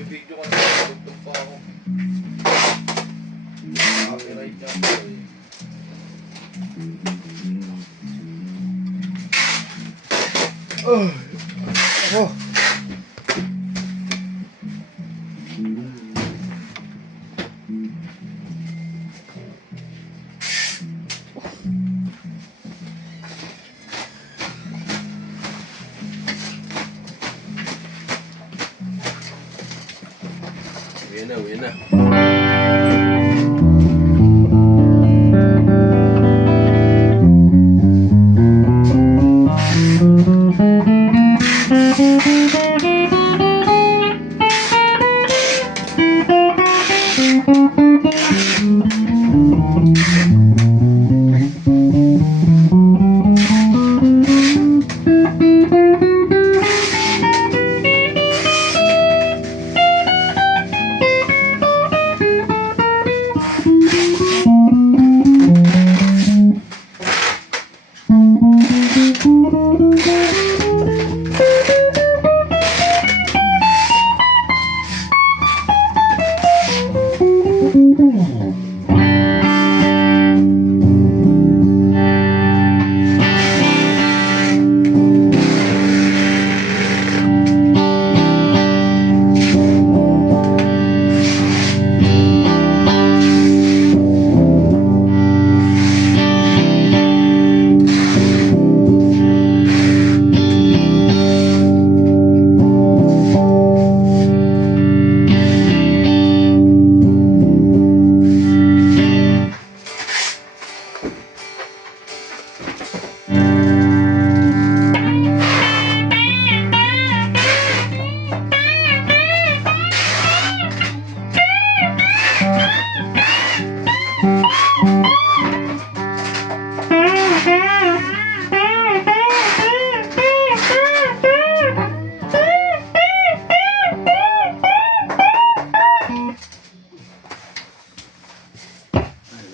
Bibigyo ko na tugtog pa ako. Copyright niya ako eh. Ako. Uwi na.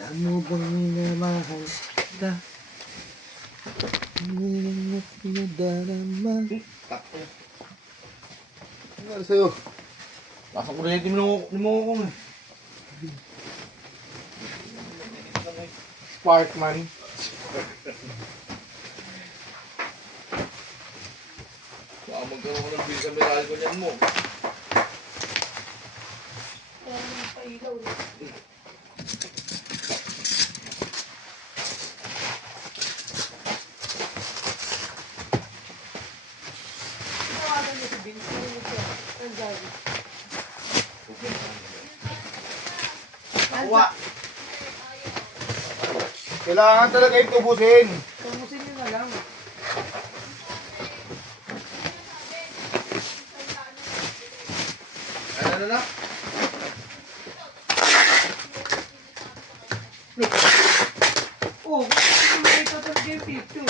Alam mo bang minamahal kita? Hindi mo pinadarama. Takto. Ano nga sa'yo? Pasok ko rin yung mo ko. Sparkman. Baka magkaroon ko ng bill sa meral ko niyan mo. Kaya naman pailaw. Tawagan niyo si Vince. Ano niyo siya? Ang gabi. Nakuha. Kailangan talaga yung tubusin. Tumusin niyo na lang. Ano na? Oh, kung may total game 50.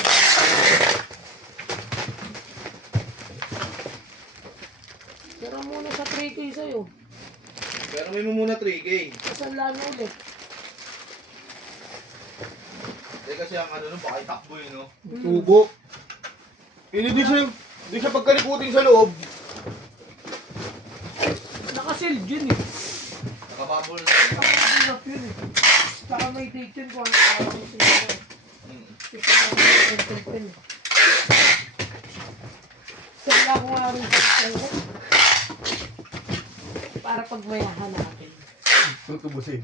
Pero muna sa 3K sa'yo. Pero may mo muna 3K. Kasal lang ulit. Hindi kasi ang ano nun, baka itakbo yun, no? Tubo. Hindi siya pagkalikutin sa loob. Nakasil dyan eh. Nakabubble na. Nakabulap yun eh. Saka may take 10 kung ano ang sinara. Kasi may take 10. Sala ko nga rin sa sala. Para pag mayahan natin. Tutubusin.